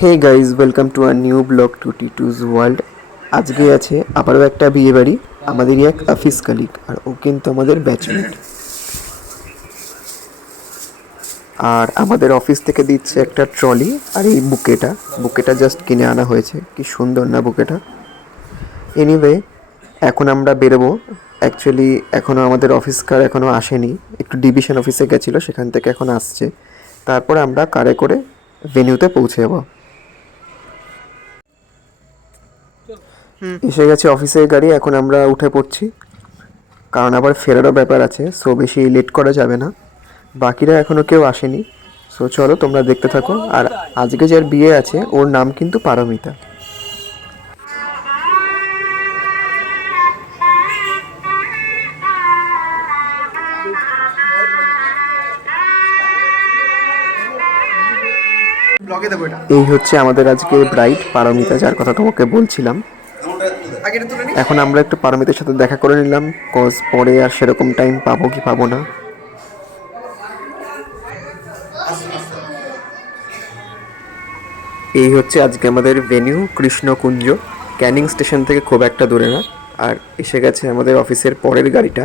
Hey guys, welcome to our new blog to Titu's world. আজকে আছে আবারও একটা বিয়ে বাড়ি। আমাদেরই এক অফিস কালিগ, আর ও কিন্তু আমাদের ব্যাচমেট। আর আমাদের অফিস থেকে দিচ্ছে একটা ট্রলি আর এই বুকেটা জাস্ট কিনে আনা হয়েছে। কি সুন্দর না বুকেটা। এনিওয়ে, এখন আমরা বেরোবো। অ্যাকচুয়ালি এখনও আমাদের অফিস কার এখনও আসেনি, একটু ডিভিশন অফিসে গেছিলো, সেখান থেকে এখন আসছে। তারপর আমরা কারে করে ভেনিউতে পৌঁছে যাবো। এসে গেছে অফিসের গাড়ি, এখন আমরা উঠে পড়ছি, কারণ আবার ফেরারও ব্যাপার আছে। সো বেশি লেট করা যাবে না, বাকিরা এখনও কেউ আসেনি। সো চলো তোমরা দেখতে থাকো। আর আজকে যার বিয়ে আছে ওর নাম কিন্তু পারমিতা। এই হচ্ছে আমাদের আজকে ব্রাইড পারমিতা, যার কথা তোমাকে বলছিলাম। এখন আমরা একটু পারমিতার সাথে দেখা করে নিলাম, কজ পরে আর সেরকম টাইম পাবো কি পাবো না। এই হচ্ছে আজকে আমাদের ভেনিউ, কৃষ্ণকুঞ্জ। ক্যানিং স্টেশন থেকে খুব একটা দূরে না। আর এসে গেছে আমাদের অফিসের পরের গাড়িটা।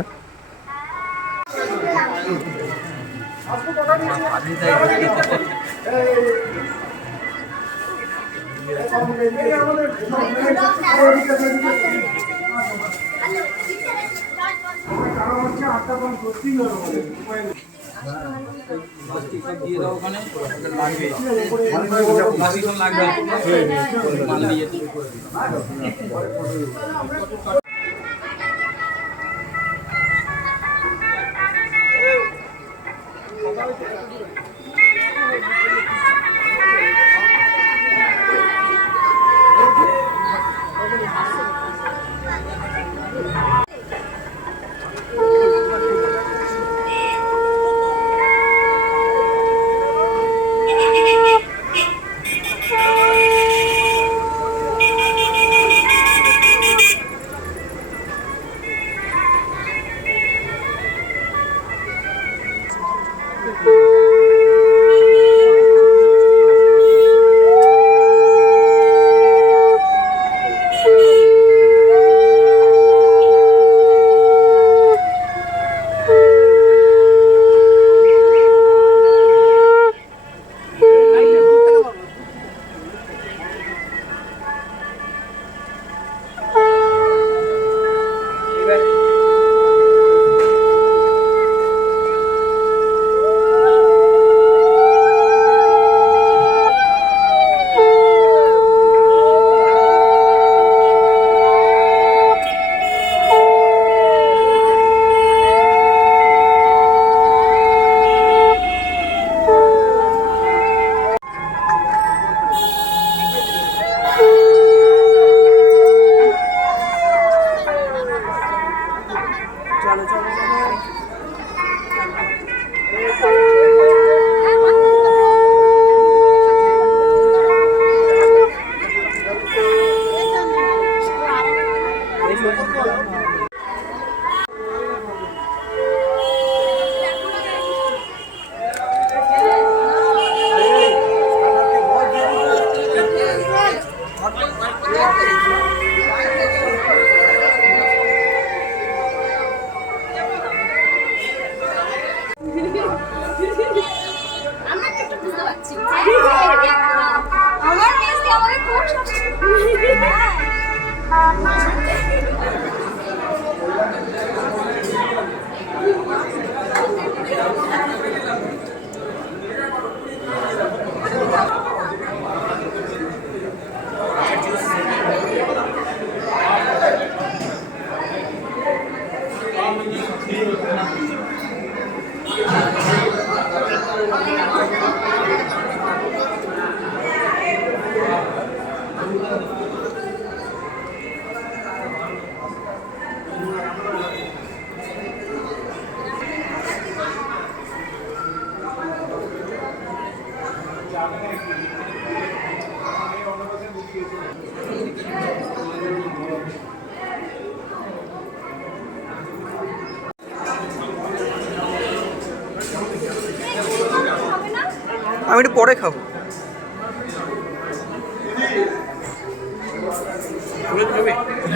আমি একটু পরে খাবো।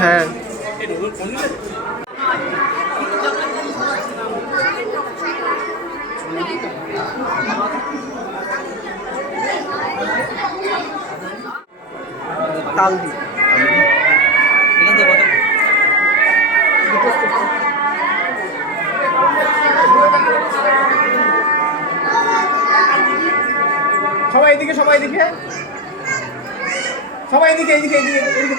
হ্যাঁ তালদি সবাই এদিকে সবাই এদিকে সবাই এদিকে এদিকে এদিকে এদিকে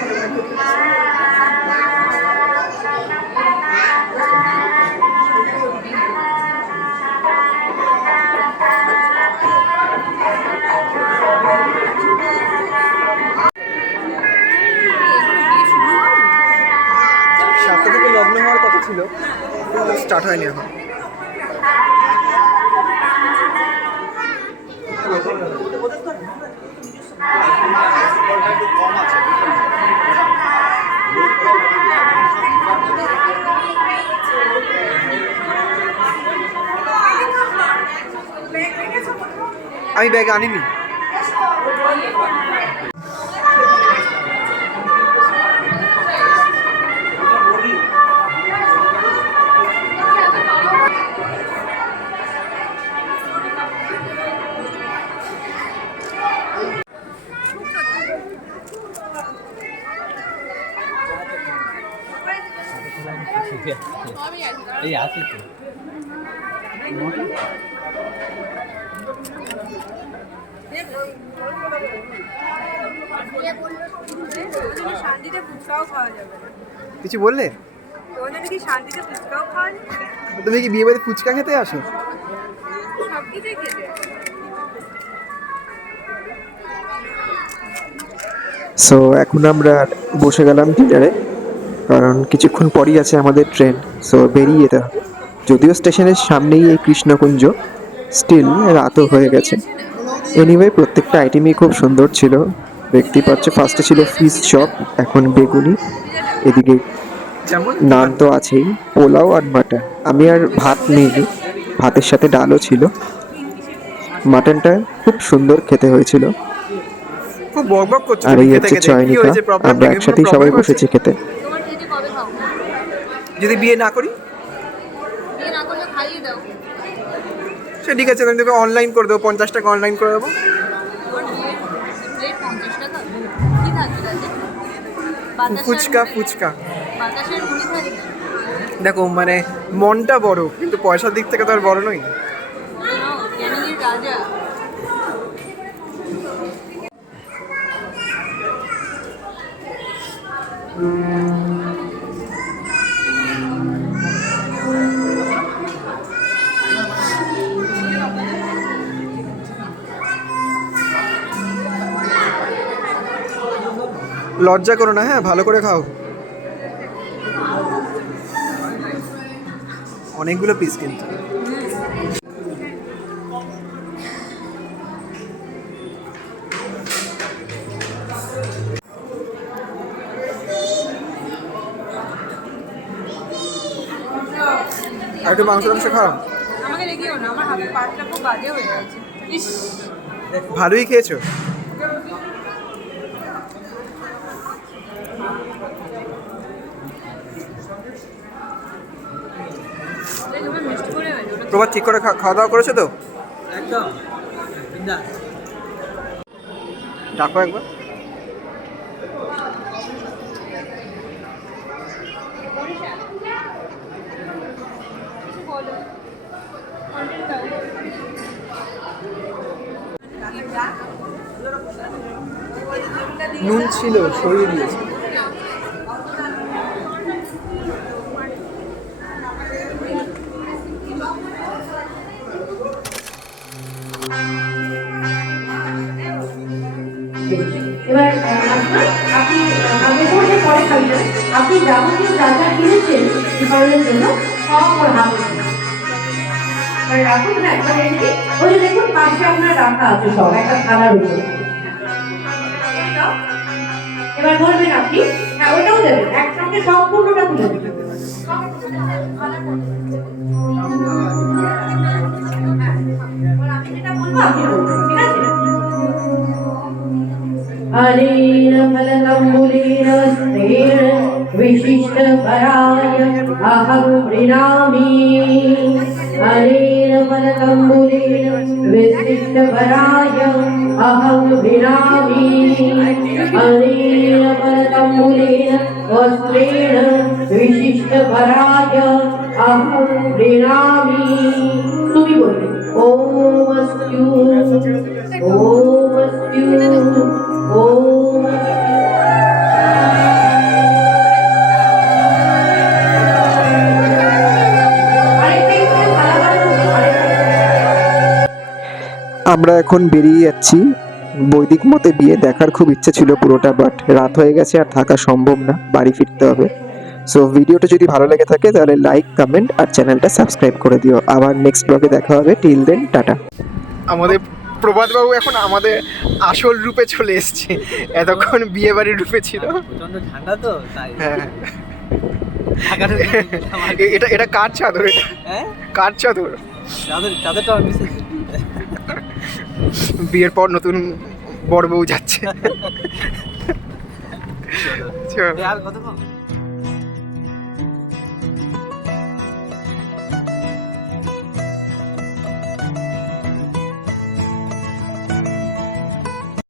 সাতটা থেকে লগ্ন হওয়ার কথা ছিল, স্টার্ট হয়নি এখন। আমি ব্যাগ আনিনি। এই আছে তো শান্তিতে ফুচকাও খাওয়া যাবে না। কিছু বললে? তোমাদের নাকি শান্তিতে ফুচকাও খাওয়া যাবে? তুমি কি বিয়ে বাড়িতে ফুচকা খেতে আসো? সব কিছুই খেতে আসে। সো এখন আমরা বসে গেলাম ডিনারে, কারণ কিছুক্ষণ পরই আছে আমাদের ট্রেন। সো বেরিয়ে যেতে হবে। যদিও স্টেশনের সামনেই এই কৃষ্ণকুঞ্জ, স্টিল রাতও হয়ে গেছে। এনিওয়ে প্রত্যেকটা আইটেমই খুব সুন্দর ছিল। দেখতেই পাচ্ছ, ফার্স্টে ছিল ফিশ চপ, এখন বেগুনি, এদিকে যেমন নান তো আছেই, পোলাও আর মাটন। আমি আর ভাত নিইনি, ভাতের সাথে ডালও ছিল। মাটনটা খুব সুন্দর খেতে হয়েছিল। খুব বকবক করছো আর তুমি এই খেতে হচ্ছে খেতে। কি চয়নিকা, হয়েছে প্রবলেম? আমরা একসাথেই সবাই বসেছি খেতে। তোমার খেতে কবে খাও? যদি বিয়ে না করি বিয়ে না করলে খাইয়ে দাও। সে ঠিক আছে, আমি তোকে অনলাইন করে দেবো, 50 টাকা অনলাইন করে দেবো। তোমার বিয়ের প্লেট 50 টাকা? কি থাকবে তাতে? বাতাসের ফুচকা ফুচকা বাতাসের মুড়ি থাকবে? দেখো মানে মনটা বড়, কিন্তু পয়সার দিক থেকে তো আর বড় নই। ক্যানিংয়ের রাজা। লজ্জা করো না, হ্যাঁ ভালো করে খাও। অনেকগুলো পিস কিন্তু। আর একটু মাংস টাংস খাও। আমাকে রেখেও না, আমার হাতের পাটটা খুব বাজে হয়ে গেছে। ইস, ভালোই খেয়েছো। তোমার মিষ্টি করে গেছে ওটা। প্রভাত ঠিক করে খাওয়া দাওয়া করেছো তো? একদম না ডাকো একবার। বলো। content দাও। নুন ছিল, সরিয়ে দিয়েছি। এবার আপনি বসে পরে খাবেন। আপনি যাবতীয় যা যা কিনেছেন দীপাবলির জন্য সব ওর হাতে রাখুন না একবার এনে। ওই যে দেখুন পাশে আপনার রাখা আছে সব একটা থালার উপরে। এবার ধরবেন আপনি, হ্যাঁ ওটাও দেবেন, একসঙ্গে সম্পূর্ণটা তুলে দেবেন। আমি যেটা বলবো আপনি বলবেন, ঠিক আছে? हरेर फलकम्बुलीरस्तेर अहं प्रीणामि अनेन परतम्बुलेन विशिष्टवराय अहं प्रीणामि अनेन परतम्बुलेन वस्त्रेण विशिष्टवराय अहं प्रीणामि তুমি বলবে ওম অস্তু ওম অস্তু ওম আমরা এখন বেরিয়ে যাচ্ছি। বৈদিক মতে বিয়ে দেখার খুব ইচ্ছে ছিল পুরোটা, বাট রাত হয়ে গেছে আর থাকা সম্ভব না, বাড়ি ফিরতে হবে। সো ভিডিওটা যদি ভালো লেগে থাকে তাহলে লাইক, কমেন্ট আর চ্যানেলটা সাবস্ক্রাইব করে দিও। আবার নেক্সট ব্লগে দেখা হবে। Till then, tata. আমাদের প্রভাতবাবু এখন আমাদের আসল রূপে চলে এসছে, এতক্ষণ বিয়ে বাড়ির রূপে ছিল। প্রচন্ড ঠান্ডা তো তাই হ্যাঁ, ঢাকাটা এটা এটা কার চাদর? এটা হ্যাঁ কার চাদর? তাদেরটা আমি মিশে বিয়ের পর নতুন বড় বউ যাচ্ছে। চল। আর কতক্ষণ